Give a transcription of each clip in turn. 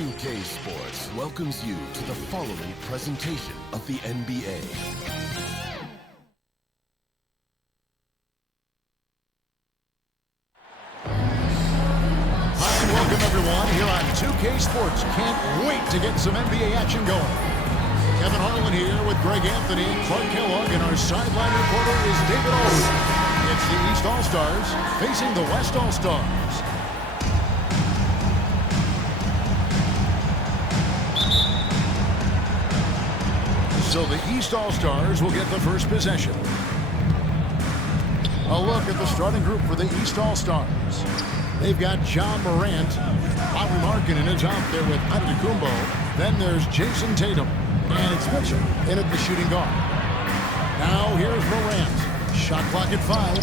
2K Sports welcomes you to the following presentation of the NBA. Hi, and welcome everyone here on 2K Sports. Can't wait to get some NBA action going. Kevin Harlan here with Greg Anthony, Clark Kellogg, and our sideline reporter is David Aldridge. It's the East All-Stars facing the West All-Stars. So the East All-Stars will get the first possession. A look at the starting group for the East All-Stars. They've got John Morant. Lauri Markkanen is out there with Antetokounmpo. Then there's Jason Tatum. And it's Mitchell in at the shooting guard. Now here's Morant. Shot clock at 5.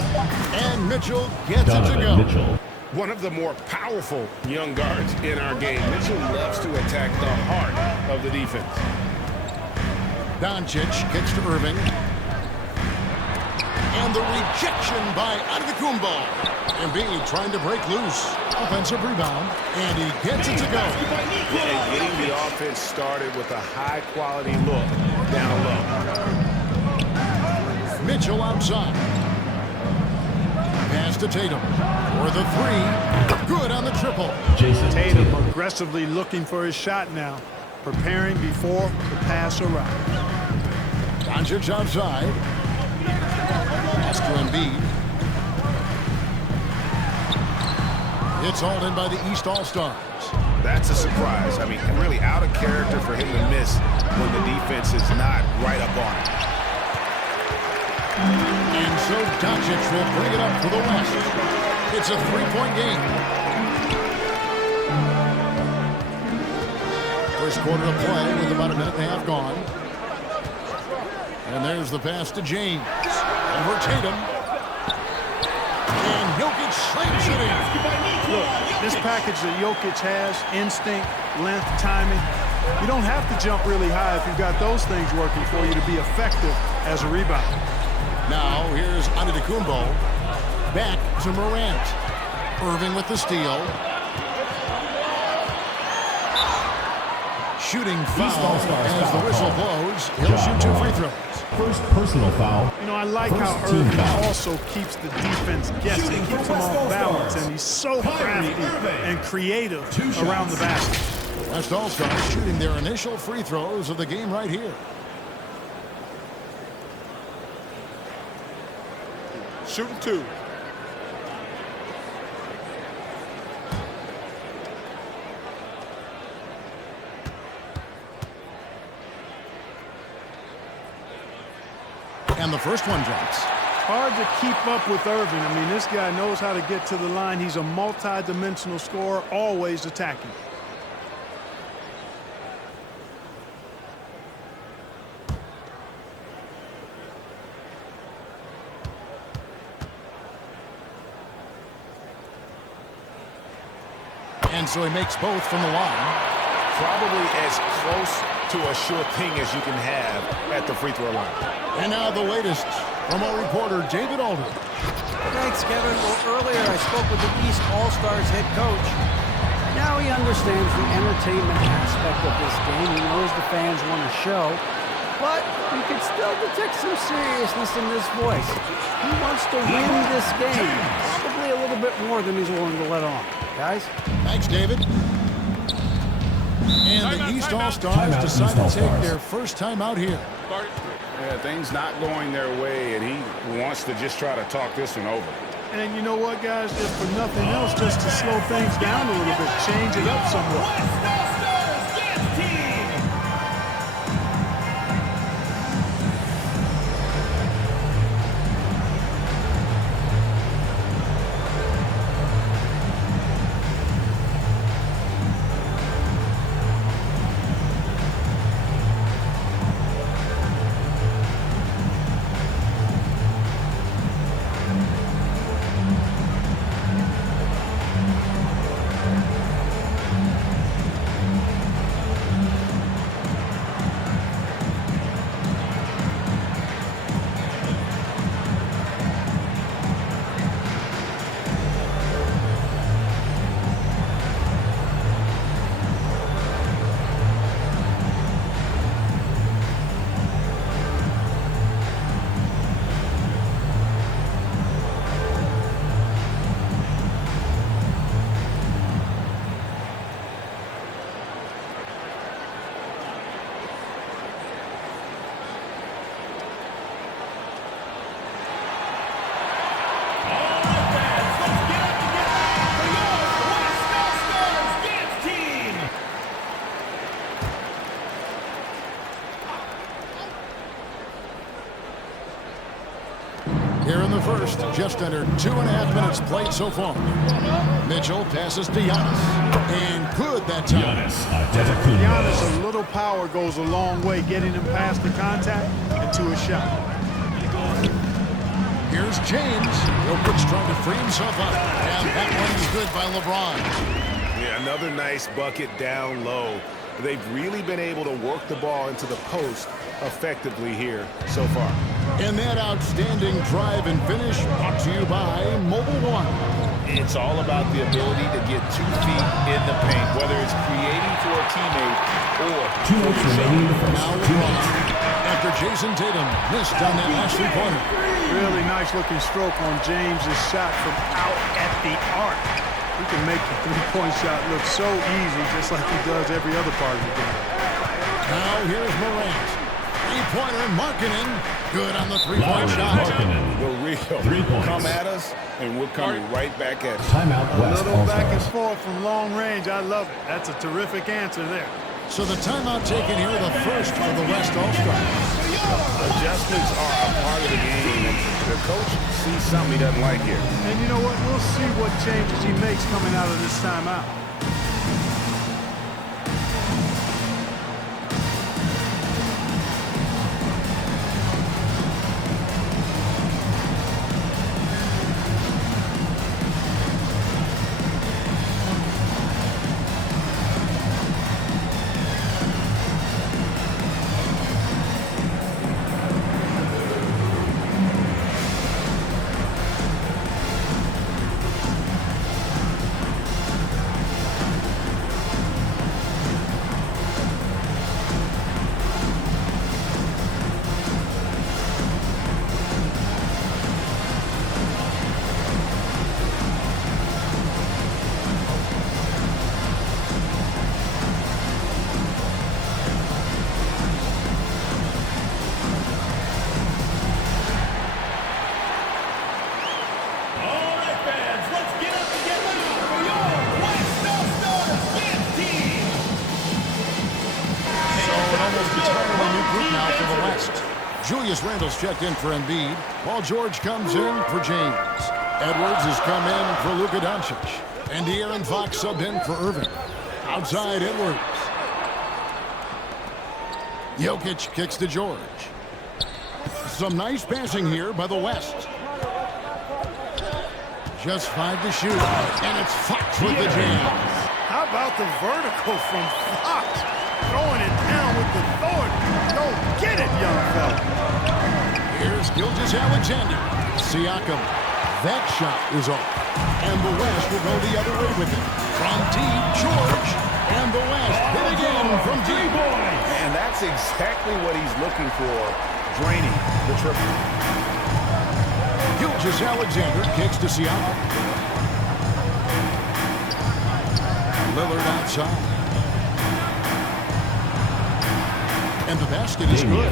And Mitchell gets it to go. Mitchell. One of the more powerful young guards in our game. Mitchell loves to attack the heart of the defense. Doncic gets to Irving. And the rejection by Antetokounmpo. Embiid trying to break loose. Offensive rebound. And he gets it to go. And getting the offense started with a high-quality look down low. Mitchell outside. Pass to Tatum. For the three. Good on the triple. Jason Tatum aggressively looking for his shot now. Preparing before the pass arrives. Doncic outside. Pass to Embiid. It's hauled in by the East All-Stars. That's a surprise. I mean, really out of character for him to miss when the defense is not right up on it. And so Doncic will bring it up for the West. It's a three-point game. First quarter of play with about a minute and a half gone. And there's the pass to James. Over Tatum. And Jokic slams it in. Look, this package that Jokic has, instinct, length, timing, you don't have to jump really high if you've got those things working for you to be effective as a rebounder. Now here's Antetokounmpo. Back to Morant. Irving with the steal. Shooting foul as the whistle blows. He'll shoot 2 free throws. First personal foul. You know, I like how Irving also keeps the defense guessing, keeps them off balance, and he's so crafty and creative around the basket. West All-Stars shooting their initial free throws of the game right here. Shooting 2. And the first one drops. Hard to keep up with Irving. I mean, this guy knows how to get to the line. He's a multi-dimensional scorer, always attacking. And so he makes both from the line. Probably as close to a sure thing as you can have at the free throw line. And now the latest from our reporter, David Aldridge. Thanks, Kevin. Well, earlier I spoke with the East All-Stars head coach. Now he understands the entertainment aspect of this game. He knows the fans want to show. But you can still detect some seriousness in this voice. He wants to win this game. Probably a little bit more than he's willing to let on. Guys? Thanks, David. And the East All-Stars decide to take their first time out here. Yeah, things not going their way, and he wants to just try to talk this one over. And you know what, guys? If for nothing else, just to slow things down a little bit, change it up somewhat. the first. Just under 2.5 minutes played so far. Mitchell passes to Giannis. And good that time. Giannis, a little power goes a long way, getting him past the contact and to a shot. Here's James. Jokic trying to free himself up. And that one's good by LeBron. Yeah, another nice bucket down low. They've really been able to work the ball into the post effectively here so far. And that outstanding drive and finish brought to you by Mobile One. It's all about the ability to get 2 feet in the paint, whether it's creating for a teammate or 2 minutes remaining in the first. Now LeBron, after Jason Tatum missed on that last three-pointer. Really nice looking stroke on James's shot from out at the arc. He can make the three-point shot look so easy, just like he does every other part of the game. Now here's Morant. Three-pointer, Markkanen. Good on the three-point shot. The real 3 points. come at us, and we're coming right back at you. Timeout A West little back and All-Stars. forth from long range. I love it. That's a terrific answer there. So the timeout taken here, the first for the West All-Stars. Adjustments are a part of the game, and the coach sees something he doesn't like here. And you know what? We'll see what changes he makes coming out of this timeout. Julius Randle's checked in for Embiid. Paul George comes in for James. Edwards has come in for Luka Doncic. And De'Aaron Fox subbed in for Irving. Outside Edwards. Jokic kicks to George. Some nice passing here by the West. Just 5 to shoot. And it's Fox with the jam. How about the vertical from Fox? Throwing it down with authority. Go get it, young fella. Here's Gilgeous-Alexander. Siakam. That shot is off. And the West will go the other way with it. From deep, George. And the West hit again from deep. And that's exactly what he's looking for, draining the triple. Gilgeous-Alexander kicks to Siakam. Lillard outside. And the basket is good.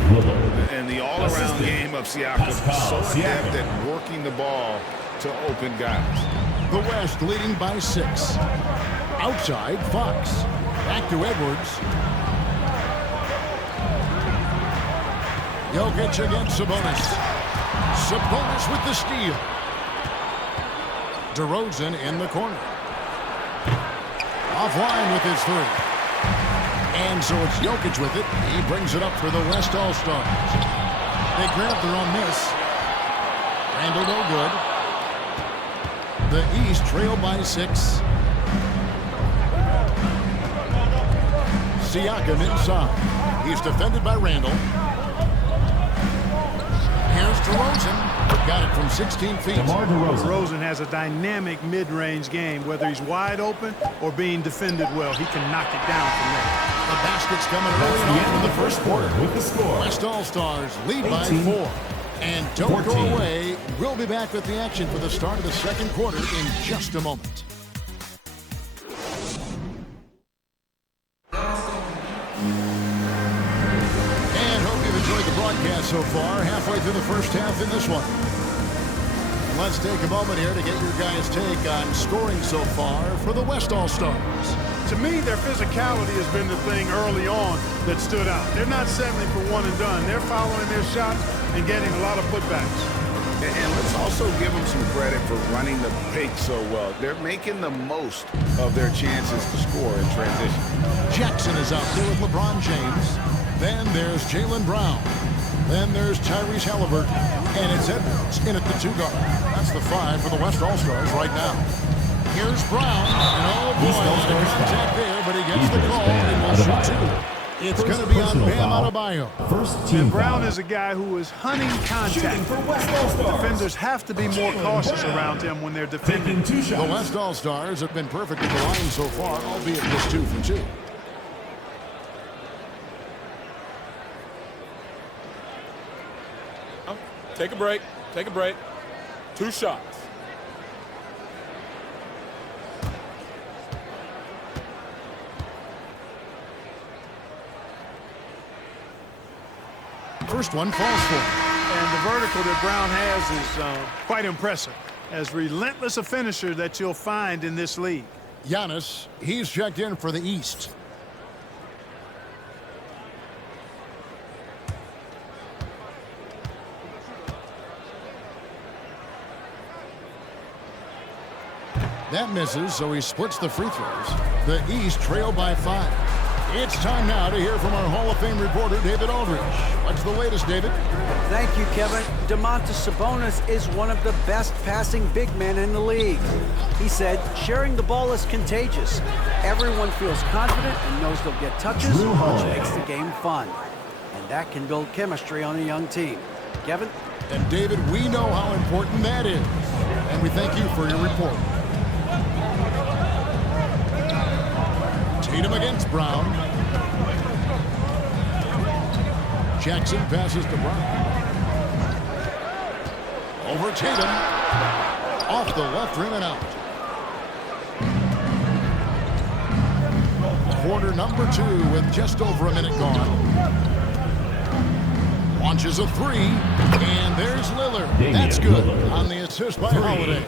And the all-around game of Siakam, so adept at working the ball to open guys. The West leading by 6. Outside, Fox. Back to Edwards. Jokic against Sabonis. Sabonis with the steal. DeRozan in the corner. Offline with his 3. And so it's Jokic with it. He brings it up for the West All-Stars. They grab their own miss. Randle no good. The East trail by 6. Siakam inside. He's defended by Randle. Here's DeRozan. Got it from 16 feet. DeRozan has a dynamic mid-range game. Whether he's wide open or being defended well, he can knock it down from there. The basket's coming early on in the first quarter. With the score. West All-Stars lead by 18, 4. And don't 14. go away. We'll be back with the action for the start of the second quarter in just a moment. And hope you've enjoyed the broadcast so far. Halfway through the first half in this one. Let's take a moment here to get your guys' take on scoring so far for the West All-Stars. To me, their physicality has been the thing early on that stood out. They're not settling for one and done. They're following their shots and getting a lot of putbacks. And let's also give them some credit for running the pick so well. They're making the most of their chances to score in transition. Jackson is out there with LeBron James. Then there's Jaylen Brown. Then there's Tyrese Halliburton. And it's Edwards in at the 2 guard. That's the 5 for the West All-Stars right now. Here's Brown. And oh boy, a lot of contact there, but he gets the call and will shoot 2. It's going to be on Bam Adebayo. First team And Brown foul. is a guy who is hunting contact. Defenders have to be more cautious around him when they're defending. The West All-Stars have been perfect at the line so far, albeit just 2 for 2. Take a break. Take a break. 2 shots. First one falls for him. And the vertical that Brown has is quite impressive. As relentless a finisher that you'll find in this league. Giannis, he's checked in for the East. That misses, so he splits the free throws. The East trail by 5. It's time now to hear from our Hall of Fame reporter, David Aldridge. What's the latest, David? Thank you, Kevin. Domantas Sabonis is one of the best passing big men in the league. He said, sharing the ball is contagious. Everyone feels confident and knows they'll get touches, which makes the game fun. And that can build chemistry on a young team. Kevin? And David, we know how important that is. And we thank you for your report. Tatum against Brown. Jackson passes to Brown. Over Tatum. Off the left rim and out. Quarter number 2 with just over a minute gone. Launches a 3. And there's Lillard. That's good on the assist by Holiday.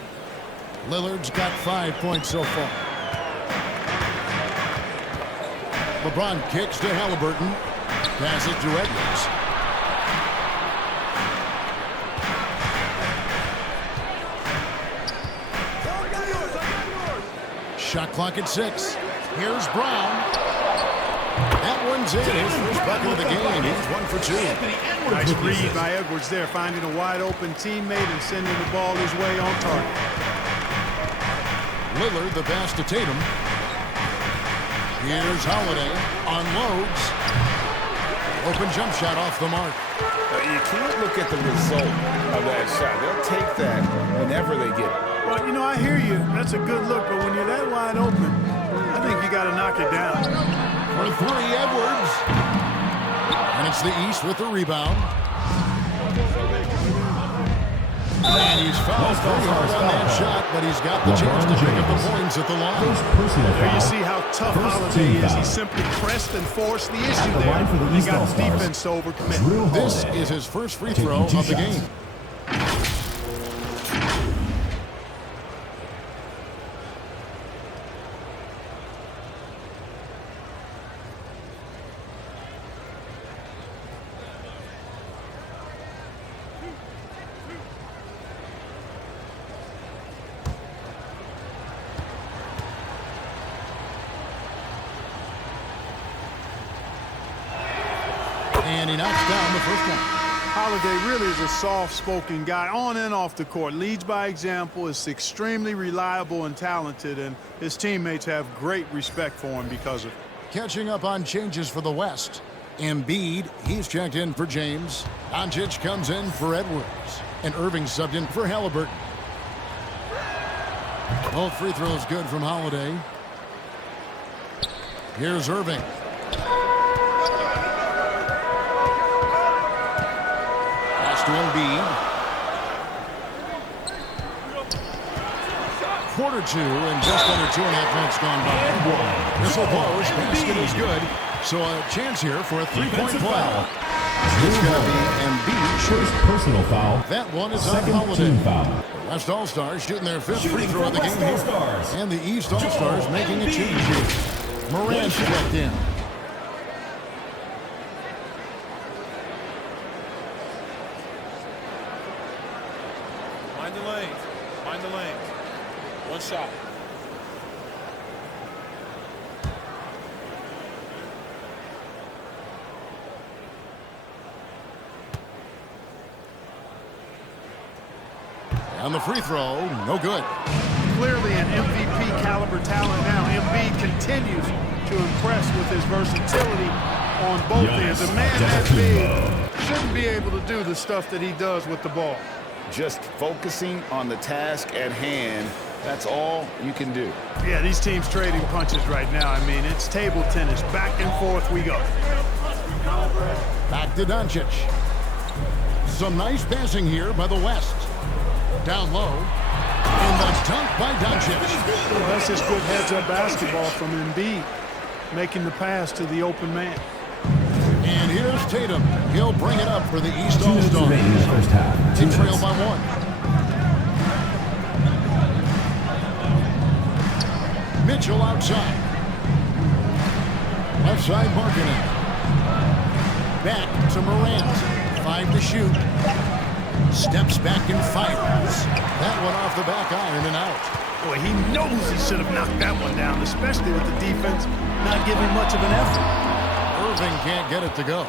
Lillard's got 5 points so far. LeBron kicks to Halliburton. Passes to Edwards. Shot clock at 6. Here's Brown. That one's in. His first bucket of the game. He's 1 for 2. Nice read by Edwards there, finding a wide open teammate and sending the ball his way on target. Lillard, the pass to Tatum. Here's Holiday. Unloads. Open jump shot off the mark. You can't look at the result of that shot. They'll take that whenever they get it. Well, you know, I hear you. That's a good look, but when you're that wide open, I think you got to knock it down. For 3, Edwards. And it's the East with the rebound. And he's fouled pretty hard on that shot, but he's got the chance to pick up the points at the line. There you see how tough Holiday is. He simply pressed and forced the issue there. He got the defense to overcommit. This is his first free throw of the game. And he knocks down the first one. Holiday really is a soft-spoken guy on and off the court. Leads by example, is extremely reliable and talented, and his teammates have great respect for him because of it. Catching up on changes for the West. Embiid, he's checked in for James. Doncic comes in for Edwards. And Irving subbed in for Halliburton. Both free throws good from Holiday. Here's Irving. To Embiid. Quarter 2 and just under 2.5 minutes gone by. Whistle blows. Basket is good. So a chance here for a 3-point play. It's going to be Embiid. First personal foul. That one is on Second Holiday. team foul. The West All-Stars shooting their 5th free throw of the game here. And the East All-Stars making a change here. Morant checked in. shot. And the free throw, no good. Clearly an MVP caliber talent now. Embiid continues to impress with his versatility on both ends. A man that big shouldn't be able to do the stuff that he does with the ball. Just focusing on the task at hand, that's all you can do. Yeah, these teams trading punches right now. I mean, it's table tennis. Back and forth we go. Back to Doncic. Some nice passing here by the West. Down low. And the dunk by Doncic. Well, that's just good heads-up basketball from Embiid, making the pass to the open man. And here's Tatum. He'll bring it up for the East All-Stars. First half. They trail by 1. Mitchell outside. Left side Markkanen. Back to Morant. 5 to shoot. Steps back and fires. That one off the back iron and out. Boy, he knows he should have knocked that one down, especially with the defense not giving much of an effort. Irving can't get it to go.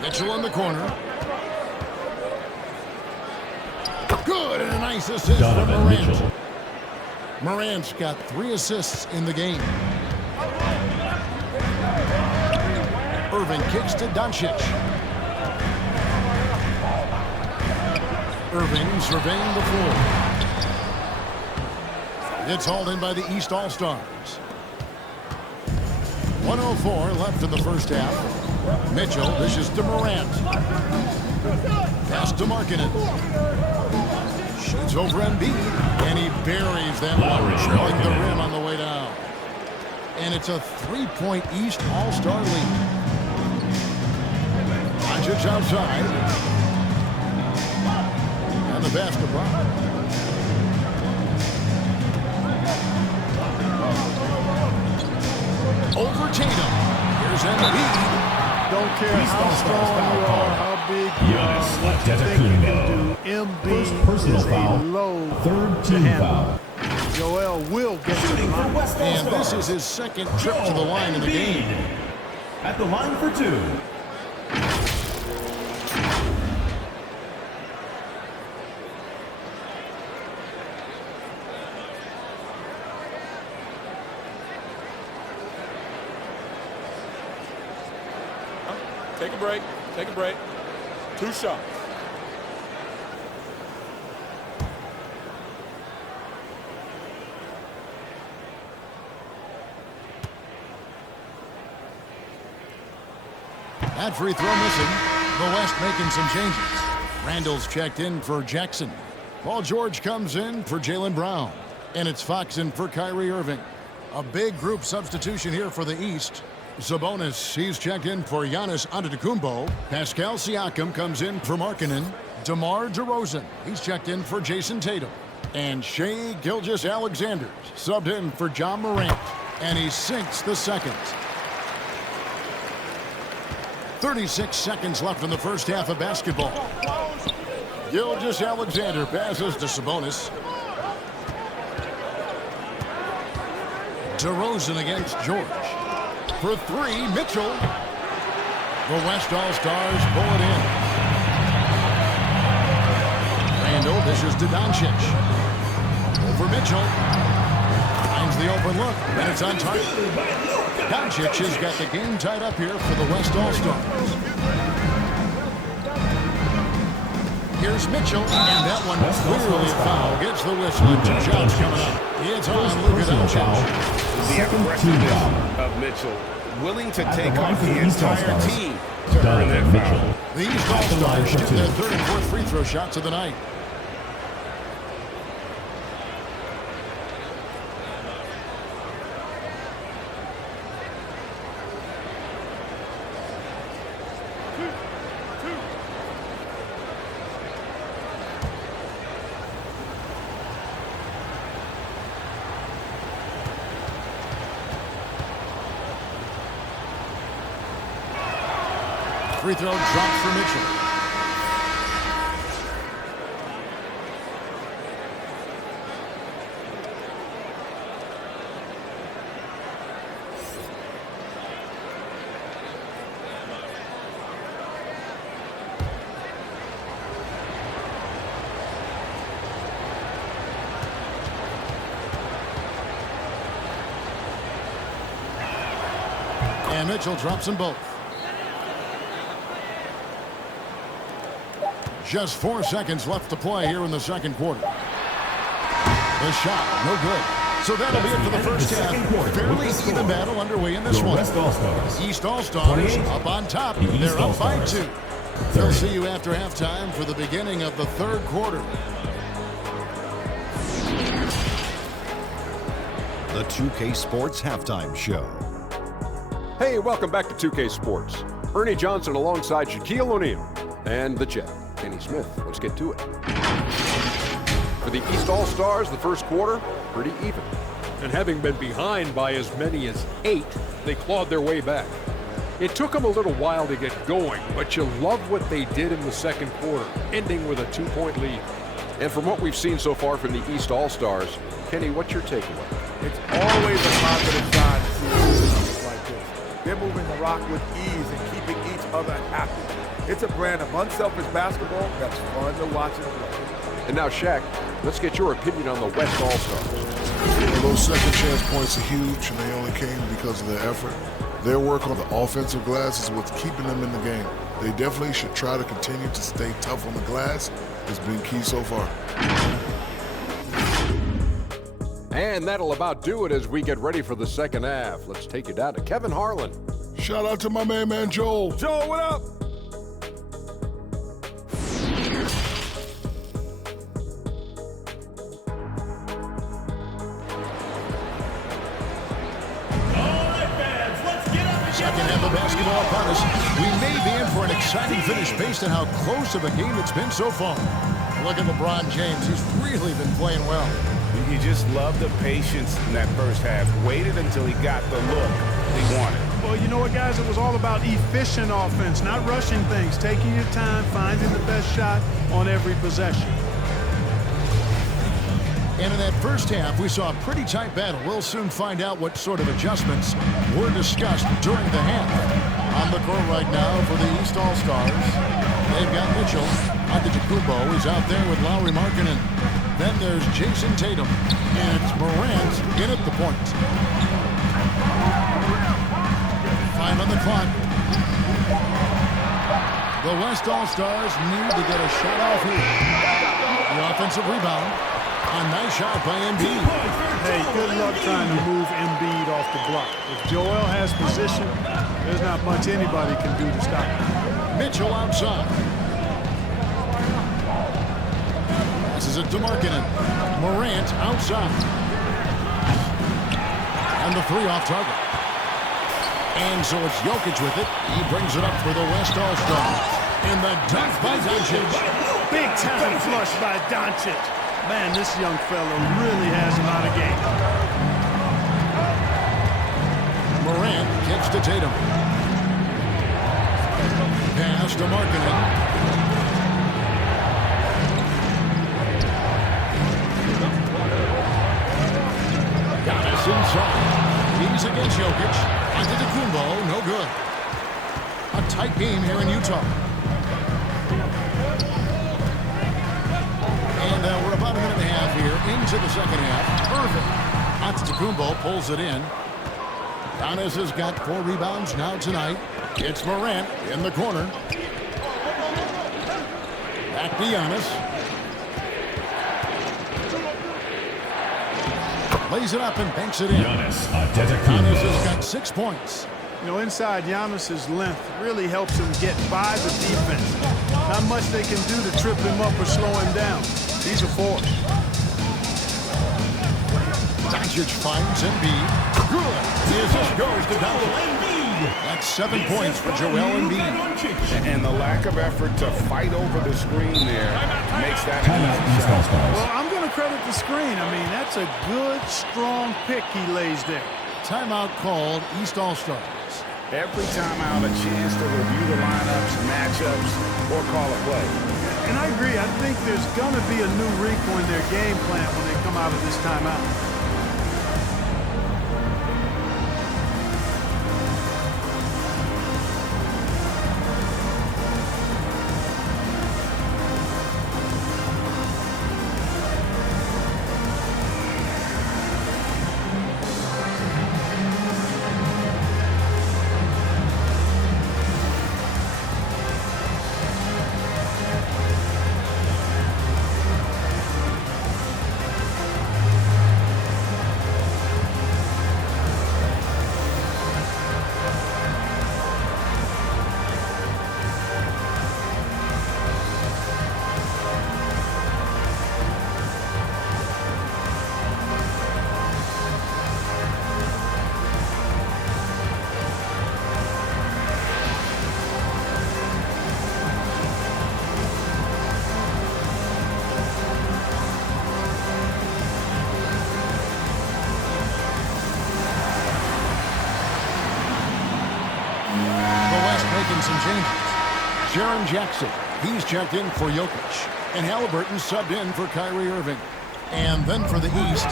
Mitchell in the corner. Good, and a nice assist from Morant. Mitchell. Morant's got 3 assists in the game. Irving kicks to Doncic. Irving surveying the floor. It's hauled in by the East All-Stars. 1:04 left in the first half. Mitchell dishes to Morant. Pass to Markkanen. Shoots over Embiid, and he buries that one, trailing the rim on the way down. And it's a 3-point East All-Star lead. Doncic outside. And the pass to Brown. Over Tatum. Here's Embiid. Don't care how strong you are, how big you are, what you think you can do. Embiid personal is a foul. load Third to team handle. foul. Joel will get to the line. And this is his second trip to the line in the game. At the line for 2. Take a break. Take a break. 2 shots. That free throw missing. The West making some changes. Randall's checked in for Jackson. Paul George comes in for Jaylen Brown. And it's Fox in for Kyrie Irving. A big group substitution here for the East. Sabonis, he's checked in for Giannis Antetokounmpo. Pascal Siakam comes in for Markkanen. DeMar DeRozan, he's checked in for Jason Tatum. And Shai Gilgeous-Alexander subbed in for John Morant. And he sinks the second. 36 seconds left in the first half of basketball. Gilgeous-Alexander passes to Sabonis. DeRozan against George. For 3, Mitchell. The West All-Stars pull it in. Randall dishes to Doncic. Over Mitchell. Finds the open look, and it's on target. Doncic has got the game tied up here for the West All-Stars. Here's Mitchell, and that one clearly a foul. Gets the whistle, and 2 shots coming up. It's on Luka Doncic. The aggressiveness of Mitchell, willing to take on the entire team to earn that foul. The East All-Stars shooting their 3rd and 4th free throw shots of the night. Free throw dropped for Mitchell. And Mitchell drops them both. Just 4 seconds left to play here in the second quarter. The shot, no good. So that'll be it for the first half. Fairly even battle underway in this one. East All-Stars up on top. They're up by 2. They'll see you after halftime for the beginning of the third quarter. The 2K Sports Halftime Show. Hey, welcome back to 2K Sports. Ernie Johnson alongside Shaquille O'Neal and the Jet, Kenny Smith. Let's get to it. For the East All-Stars, the first quarter, pretty even. And having been behind by as many as 8, they clawed their way back. It took them a little while to get going, but you love what they did in the second quarter, ending with a 2-point lead. And from what we've seen so far from the East All-Stars, Kenny, what's your takeaway? It's always a positive sign to see numbers like this. They're moving the rock with ease and keeping each other happy. It's a brand of unselfish basketball that's fun to watch and play. And now, Shaq, let's get your opinion on the West All-Stars. Well, those second chance points are huge, and they only came because of their effort. Their work on the offensive glass is what's keeping them in the game. They definitely should try to continue to stay tough on the glass. It's been key so far. And that'll about do it as we get ready for the second half. Let's take it down to Kevin Harlan. Shout out to my man Joel. Joel, what up? Second half of basketball upon us. We may be in for an exciting finish based on how close of a game it's been so far. Look at LeBron James. He's really been playing well. You just love the patience in that first half. Waited until he got the look he wanted. Well, you know what, guys? It was all about efficient offense, not rushing things, taking your time, finding the best shot on every possession. And in that first half, we saw a pretty tight battle. We'll soon find out what sort of adjustments were discussed during the half. On the court right now for the East All-Stars, they've got Mitchell. Antetokounmpo is out there with Lauri Markkanen. Then there's Jason Tatum. And it's Morant in at the point. 5 on the clock. The West All-Stars need to get a shot off here. The offensive rebound. A nice shot by Embiid. Hey, good luck trying to move Embiid off the block. If Joel has position, there's not much anybody can do to stop him. Mitchell outside. Passes it to Markkanen. Morant outside. And the 3 off target. And so it's Jokic with it. He brings it up for the West All-Stars. And the dunk by Doncic. Big time flush by Doncic. Man, this young fella really has a lot of game. Morant kicks to Tatum. Pass to Markkanen. Giannis inside. He's against Jokic. Antetokounmpo, no good. A tight game here in Utah. And we're about a minute and a half here into the second half. Perfect. Antetokounmpo pulls it in. Giannis has got 4 rebounds now tonight. It's Morant in the corner. Back to Giannis. Lays it up and banks it in. Giannis has got 6 points. You know, inside Giannis's length really helps him get by the defense. Not much they can do to trip him up or slow him down. He's a force. Doncic finds Embiid. Good. The assist goes to Doncic. That's 7 points for Joel Embiid. And the lack of effort to fight over the screen there makes that an easy shot. Well, I'm going to credit the screen. I mean, that's a good, strong pick he lays there. Timeout called, East All-Stars. Every timeout, a chance to review the lineups, matchups, or call a play. And I agree. I think there's going to be a new wrinkle in their game plan when they come out of this timeout. making some changes. Jaren Jackson, he's checked in for Jokic. And Halliburton subbed in for Kyrie Irving. And then for the East,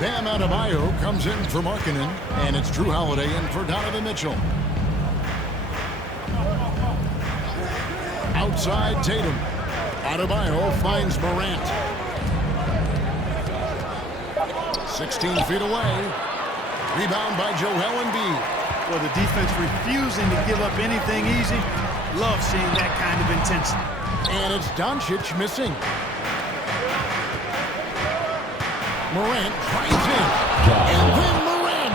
Bam Adebayo comes in for Markkanen. And it's Drew Holiday in for Donovan Mitchell. Outside Tatum. Adebayo finds Morant. 16 feet away. Rebound by Joel Embiid. Well, the defense refusing to give up anything easy. Love seeing that kind of intensity. And it's Doncic missing. Morant tries in. And then Morant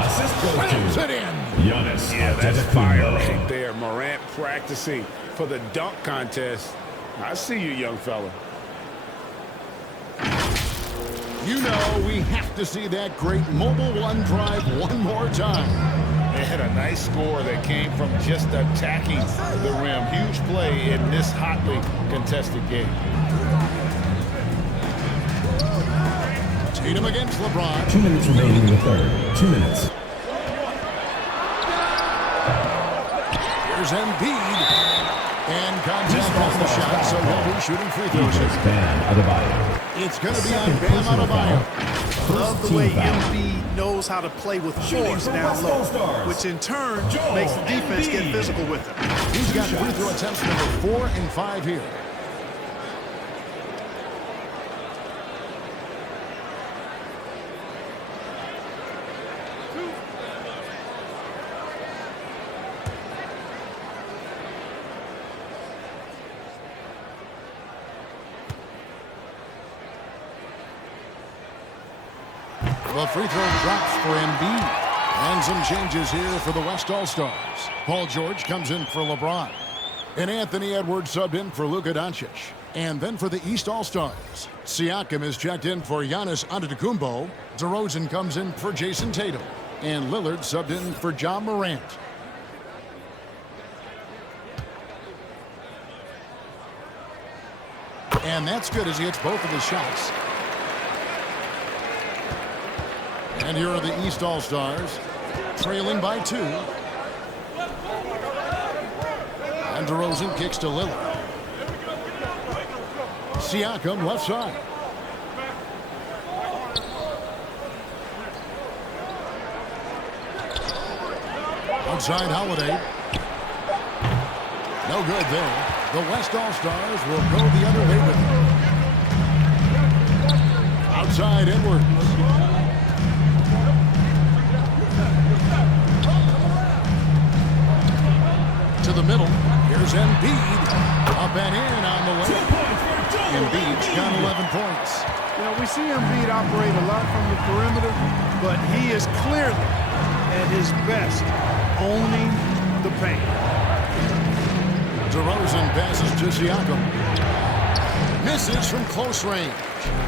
slams it in. Giannis. Yeah, that's fire right there. Morant practicing for the dunk contest. I see you, young fella. You know we have to see that great Mobile One drive one more time. They had a nice score that came from just attacking the rim. Huge play in this hotly contested game. Tatum against LeBron. 2 minutes remaining in the third. 2 minutes. Here's Embiid. And contact on the shot, so he'll be shooting free throws. Bam Adebayo. It's going to be on Bam Adebayo. Love the way Embiid knows how to play with force down low, which in turn makes the defense get physical with him. He's got free throw attempts number 4 and 5 here. The free throw drops for Embiid. And some changes here for the West All-Stars. Paul George comes in for LeBron. And Anthony Edwards subbed in for Luka Doncic. And then for the East All-Stars, Siakam is checked in for Giannis Antetokounmpo. DeRozan comes in for Jason Tatum. And Lillard subbed in for John Morant. And that's good as he hits both of his shots. And here are the East All-Stars, trailing by 2. And DeRozan kicks to Lillard. Siakam left side. Outside Holiday. No good there. The West All-Stars will go the other way with it. Outside Edwards. To the middle. Here's Embiid. Up and in on the way. Embiid's got 11 points. You know, we see Embiid operate a lot from the perimeter, but he is clearly at his best owning the paint. DeRozan passes to Siakam. Misses from close range.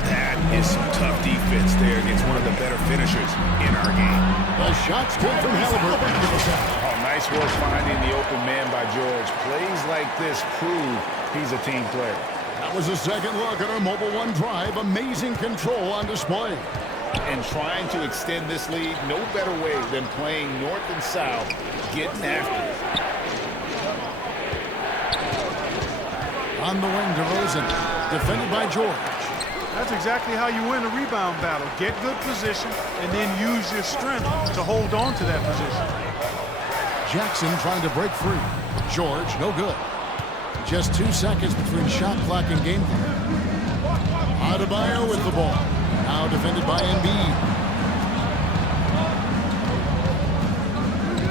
That is some tough defense there against one of the better finishers in our game. The shot's good from Halliburton. Oh, nice work finding the open man by George. Plays like this prove he's a team player. That was a second look at our Mobile One drive. Amazing control on display. And trying to extend this lead, no better way than playing north and south, getting after it. On the wing, DeRozan, defended by George. That's exactly how you win a rebound battle. Get good position and then use your strength to hold on to that position. Jackson trying to break free. George, no good. Just 2 seconds between shot clock and game clock. Adebayo with the ball. Now defended by Embiid.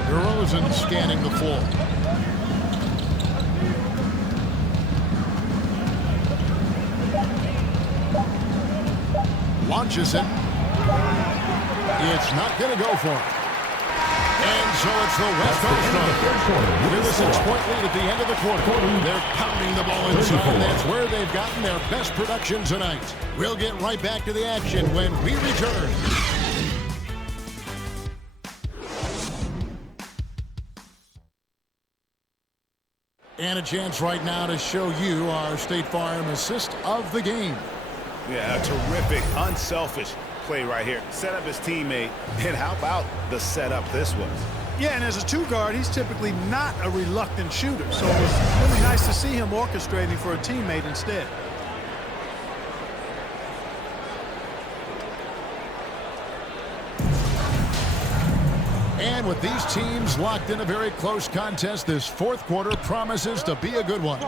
DeRozan scanning the floor. Launches it. It's not going to go for it. And so it's the West Coast with a 6-point lead at the end of the quarter. They're pounding the ball inside. That's where they've gotten their best production tonight. We'll get right back to the action when we return. And a chance right now to show you our State Farm assist of the game. Yeah, a terrific, unselfish play right here. Set up his teammate, and how about the setup this was? Yeah, and as a two guard, he's typically not a reluctant shooter. So it was really nice to see him orchestrating for a teammate instead. And with these teams locked in a very close contest, this fourth quarter promises to be a good one.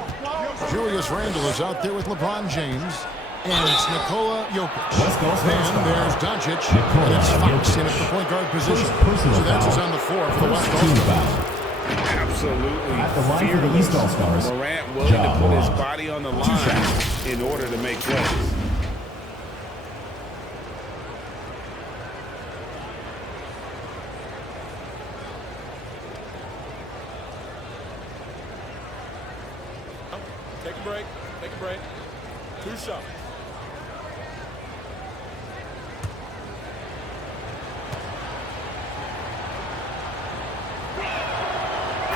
Julius Randle is out there with LeBron James. And it's Nikola Jokic. Then there's Doncic. And it's Fox in at the point guard position. So that's who's on the floor for the West All-Stars. Absolutely At the line for the East All-Stars, Morant willing to put his body on the line in order to make plays. Take a break. Take a break. 2 shots.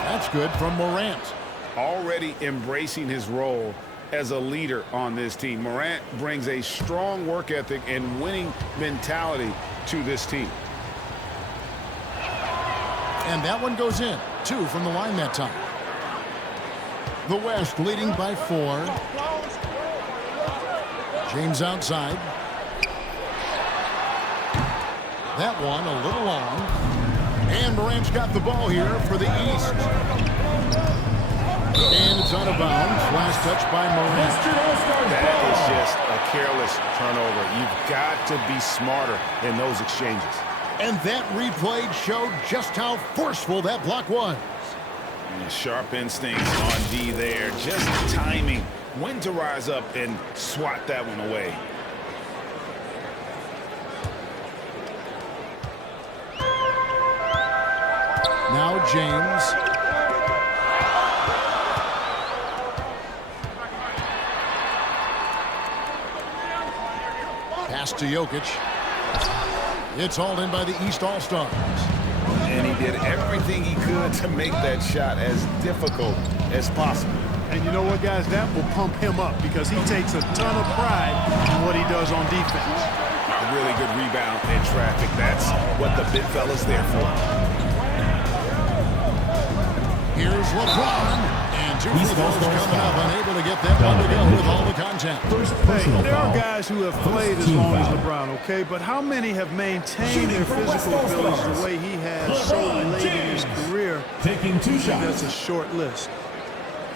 That's good from Morant. Already embracing his role as a leader on this team. Morant brings a strong work ethic and winning mentality to this team. And that one goes in. 2 from the line that time. The West leading by 4. James outside. That one a little long. And Morant's got the ball here for the East. And it's out of bounds. Last touch by Morant. That is just a careless turnover. You've got to be smarter in those exchanges. And that replay showed just how forceful that block was. And sharp instincts on D there. Just timing when to rise up and swat that one away. Now James. Pass to Jokic. It's hauled in by the East All-Stars. And he did everything he could to make that shot as difficult as possible. And you know what, guys? That will pump him up because he takes a ton of pride in what he does on defense. A really good rebound in traffic. That's what the big fella's there for. Here's LeBron. And 2 free throws coming up, unable to get that one to go with all the contact. Hey, there are guys who have played as long as LeBron, okay? But how many have maintained their physical abilities the way he has so late in his career? Taking 2 shots. That's a short list.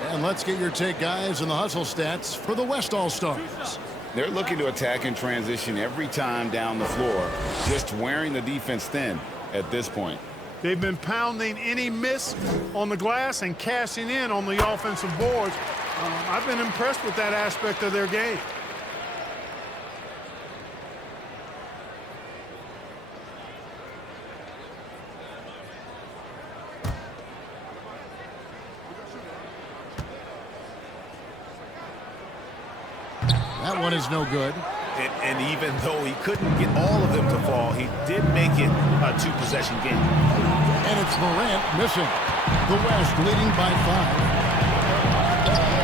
And let's get your take, guys, on the hustle stats for the West All-Stars. They're looking to attack and transition every time down the floor, just wearing the defense thin at this point. They've been pounding any miss on the glass and cashing in on the offensive boards. I've been impressed with that aspect of their game. That one is no good. And even though he couldn't get all of them to fall, he did make it a 2-possession game. And it's Morant missing. The West leading by 5.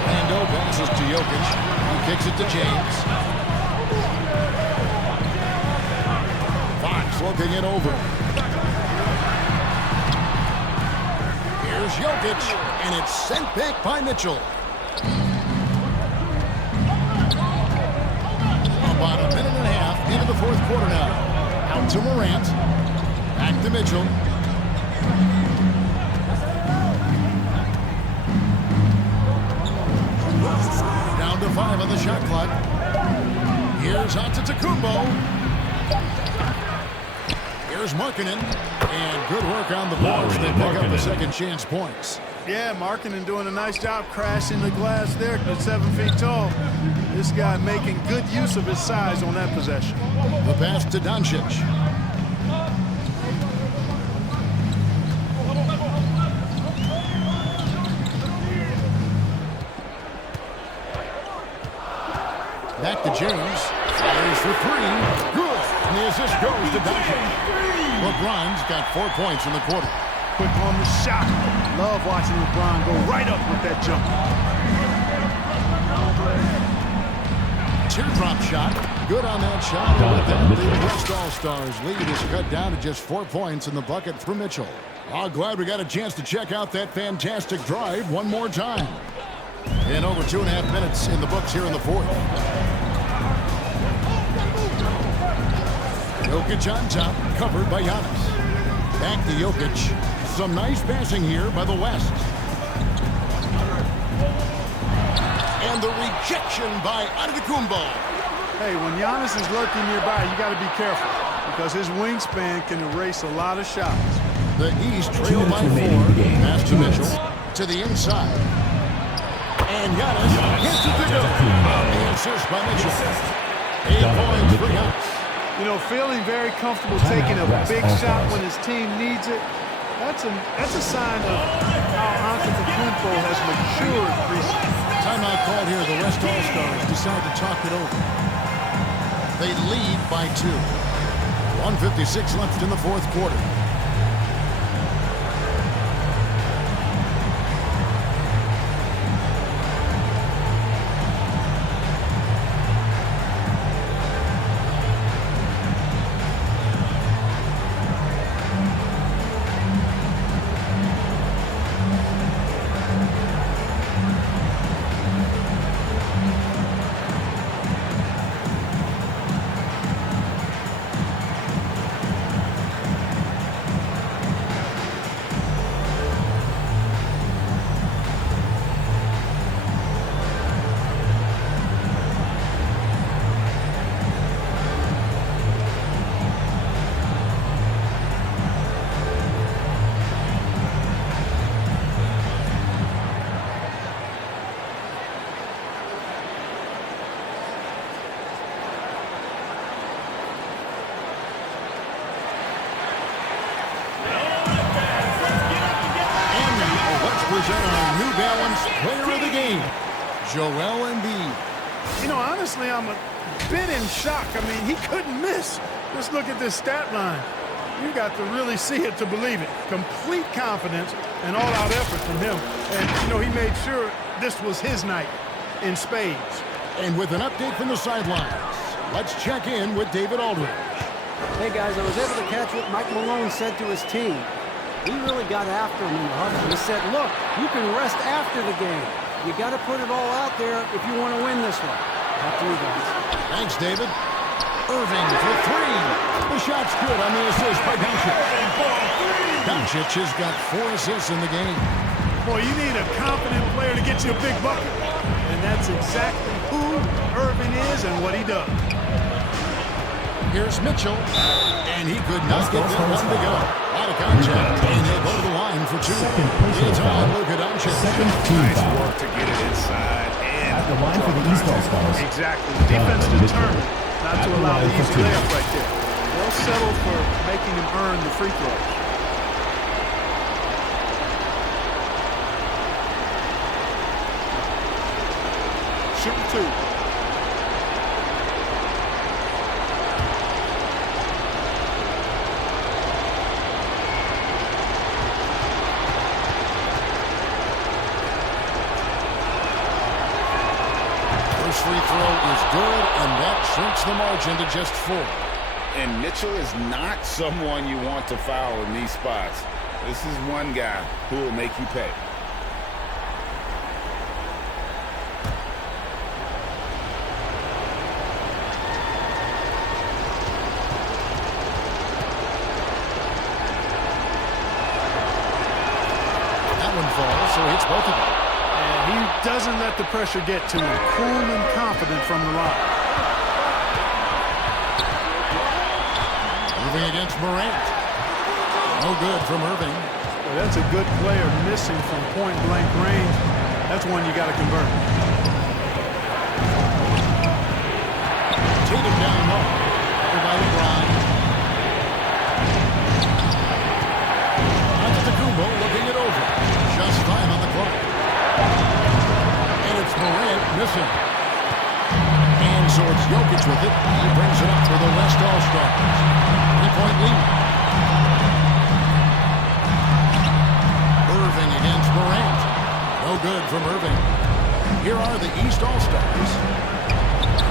Ando passes to Jokic. He kicks it to James. Fox looking it over. Here's Jokic, and it's sent back by Mitchell. About a minute and a half into the fourth quarter now. Out to Morant. Back to Mitchell. Down to 5 on the shot clock. Here's Antetokounmpo. Here's Markkanen. And good work on the boards. They pick up the second chance points. Yeah, Markkanen doing a nice job crashing the glass there at 7 feet tall. This guy making good use of his size on that possession. The pass to Doncic. Back to James. Fires for 3. Good. And the assist goes to Doncic. LeBron's got 4 points in the quarter. Quick on the shot. Love watching LeBron go right up with that jump. teardrop shot. Good on that shot. And with that, the West All-Stars lead is cut down to just 4 points in the bucket for Mitchell. Oh, glad we got a chance to check out that fantastic drive one more time. And over 2.5 minutes in the books here in the fourth. Jokic on top, covered by Giannis. Back to Jokic. Some nice passing here by the West. And the rejection by Antetokounmpo. Hey, when Giannis is lurking nearby, you got to be careful because his wingspan can erase a lot of shots. The East trail by 4. Pass to Mitchell. To the inside. And Giannis hits it to go. The assist by Mitchell. 8 points for Giannis. You know, feeling very comfortable taking a big shot when his team needs it. That's a sign of how Antetokounmpo has matured recently. Timeout called here. The West All-Stars decide to talk it over. They lead by 2. 1:56 left in the fourth quarter. Present our New Balance Player of the Game, Joel Embiid. You know, honestly, I'm a bit in shock. I mean, he couldn't miss. Just look at this stat line. You got to really see it to believe it. Complete confidence and all-out effort from him. And, you know, he made sure this was his night in spades. And with an update from the sidelines, let's check in with David Aldridge. Hey, guys, I was able to catch what Mike Malone said to his team. He really got after him in the huddle. He said, look, you can rest after the game. You got to put it all out there if you want to win this one. Back to you guys. Thanks, David. Irving for 3. The shot's good on the assist by Doncic. Doncic has got 4 assists in the game. Boy, you need a confident player to get you a big bucket. And that's exactly who Irving is and what he does. Here's Mitchell. And he could not get that one to go. Out of contact. And he'll go to the line for 2. It's on Luka Doncic. Nice work to get it inside. And at the line for the East All-Stars. Exactly. Defense determined not to allow the easy layup right there. They'll settle for making him earn the free throw. Shooting 2. Free throw is good, and that shrinks the margin to just 4. And Mitchell is not someone you want to foul in these spots. This is one guy who will make you pay. That one falls, so he hits both of them. He doesn't let the pressure get to him. Cool and confident from the line. Moving against Morant. No good from Irving. Well, that's a good player missing from point-blank range. That's one you got to convert. Tatum down low. Covered by LeBron. Antetokounmpo looking it over. Just 5 on the clock. And it's Morant missing. And so it's Jokic with it. He brings it up for the West All-Stars. 3-point lead. Irving against Morant. No good from Irving. Here are the East All-Stars.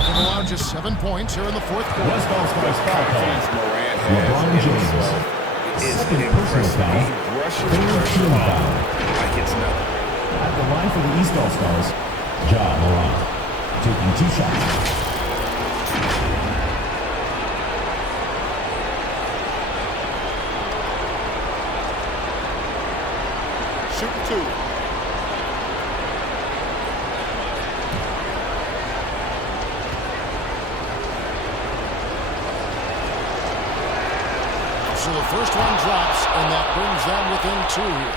The They've allowed just 7 points here in the fourth quarter. West All-Stars foul call. Morant LeBron has James. is Second personal impressive. foul. He brushes Third pressure team off foul. like it's nothing. At the line for the East All-Stars, Morant, taking 2 shots. Shooting 2. So the first one drops, and that brings them within 2 here.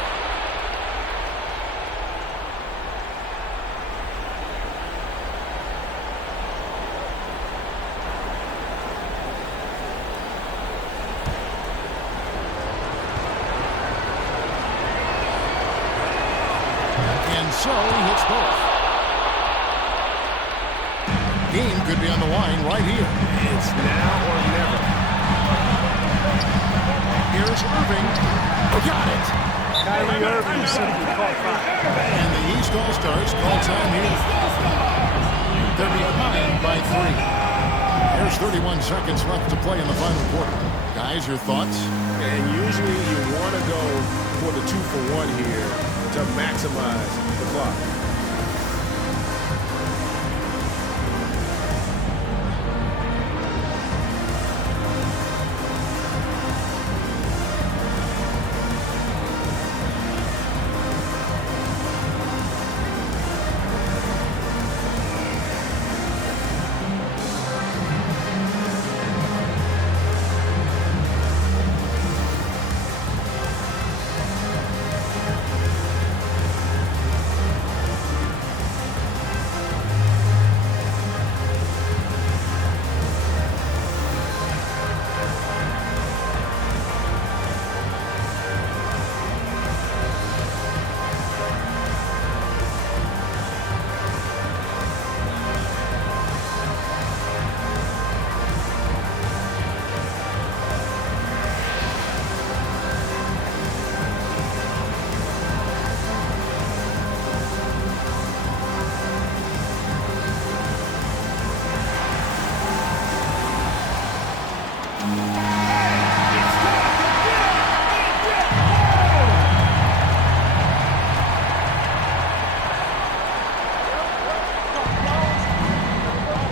And so he hits both. Game could be on the line right here. It's now or never. Here's Irving. Got it. Kyrie Irving simply caught fire. And the East All-Stars call time here. They're behind by 3. There's 31 seconds left to play in the final quarter. Guys, your thoughts? And usually you want to go for the 2-for-1 here to maximize the clock.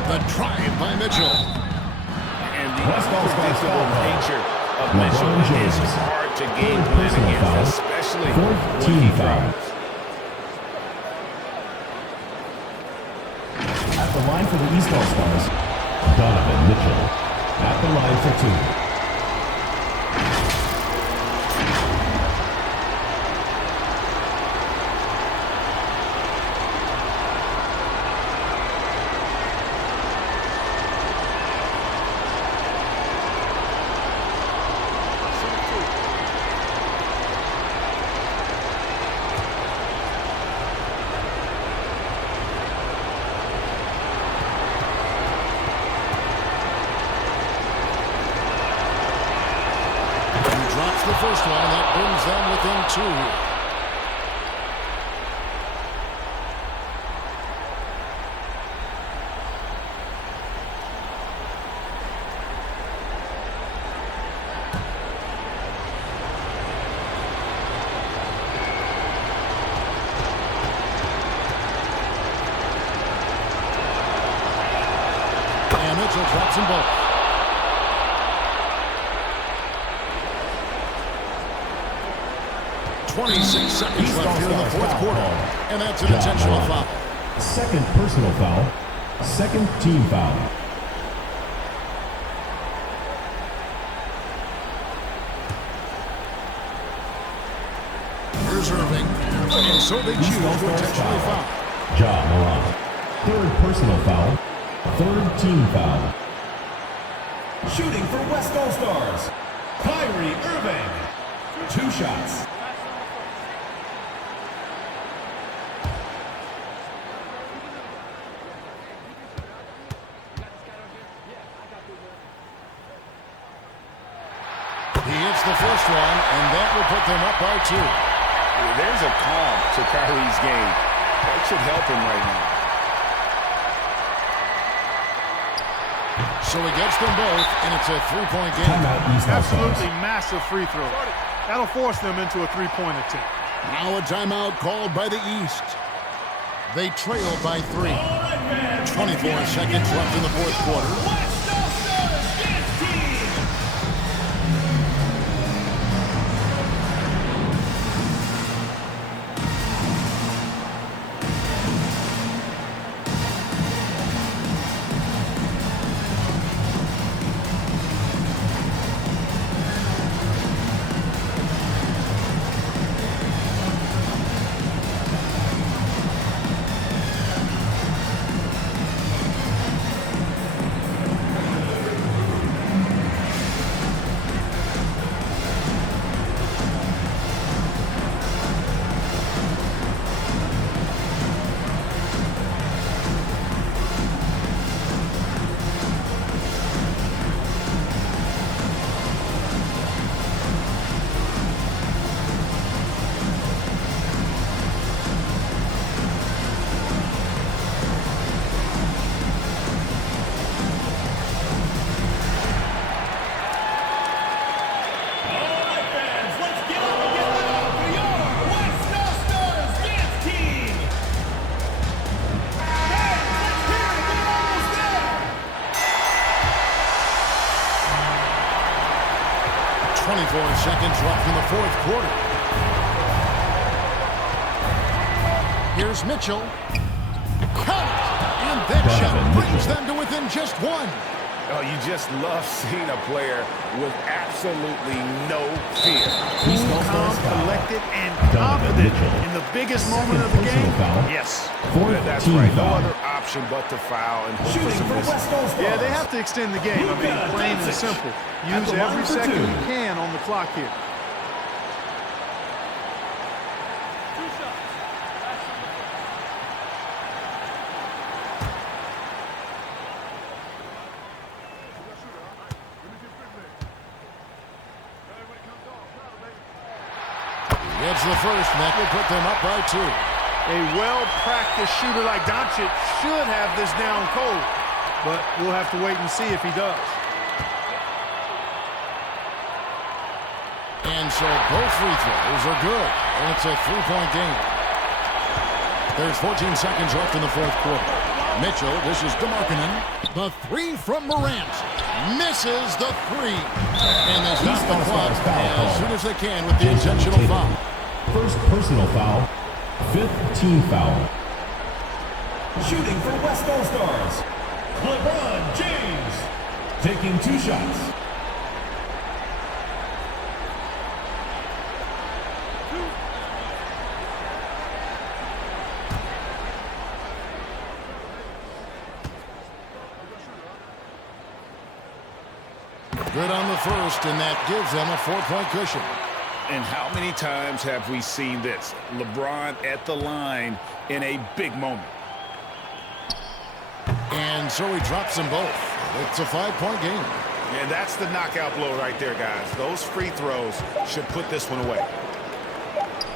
The drive by Mitchell. And the West All-Stars unpredictable foul call. nature of LeBron Mitchell is James. hard to game Third plan personal foul. against, especially Fourth when team he foul. drives. At the line for the East All-Stars, Donovan Mitchell. At the line for 2. Drops the first one, and that brings them within 2 here. And Mitchell drops them both. 26 seconds left here in the fourth quarter. And that's an intentional foul. Second personal foul. Second team foul. Here's Irving. And so they choose to intentionally foul. Morant. Third personal foul. Third team foul. Shooting for West All-Stars, Kyrie Irving. 2 shots. He hits the first one, and that will put them up by 2. There's a calm to Kyrie's game. That should help him right now. So he gets them both, and it's a three-point game. Timeout, East Absolutely All-Stars. massive free throw. That'll force them into a three-point attempt. Now a timeout called by the East. They trail by 3. 24 seconds left in the fourth quarter. Seconds left in the fourth quarter. Here's Mitchell. Count it! And that shot brings them to within just 1. Oh, you just love seeing a player with absolutely no fear. Cool, calm, collected, and confident in the biggest moment of the game. Yes. That's right. No other option but to foul and hope for some misses. Yeah, they have to extend the game. I mean, plain and simple. Use every second you can on the clock here. It's the first, and that will put them up by 2. A well-practiced shooter like Doncic should have this down cold, but we'll have to wait and see if he does. And so both free throws are good, and it's a three-point game. There's 14 seconds left in the fourth quarter. Mitchell, this is DeMarkinen. The 3 from Morant. Misses the 3. And they stop the clock as soon as they can with the intentional foul. First personal foul, 5th team foul. Shooting for West All-Stars, LeBron James. Taking 2 shots. Good on the first, and that gives them a 4-point cushion. And how many times have we seen this? LeBron at the line in a big moment. And so he drops them both. It's a 5-point game. And that's the knockout blow right there, guys. Those free throws should put this one away.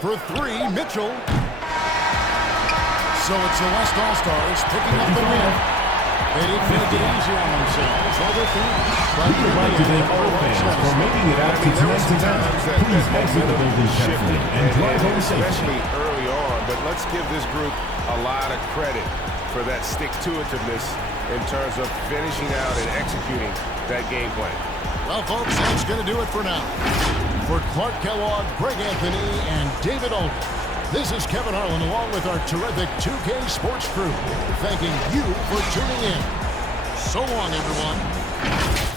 For 3, Mitchell. So it's the West All-Stars picking up the win. They didn't make it easy on themselves. But we would like to thank all fans for making it out to tonight's event. Please exit the building carefully and drive home safely. Especially early on, but let's give this group a lot of credit for that stick-to-itiveness in terms of finishing out and executing that game plan. Well, folks, that's going to do it for now. For Clark Kellogg, Greg Anthony, and David Olden, this is Kevin Harlan along with our terrific 2K Sports crew, thanking you for tuning in. So long, everyone.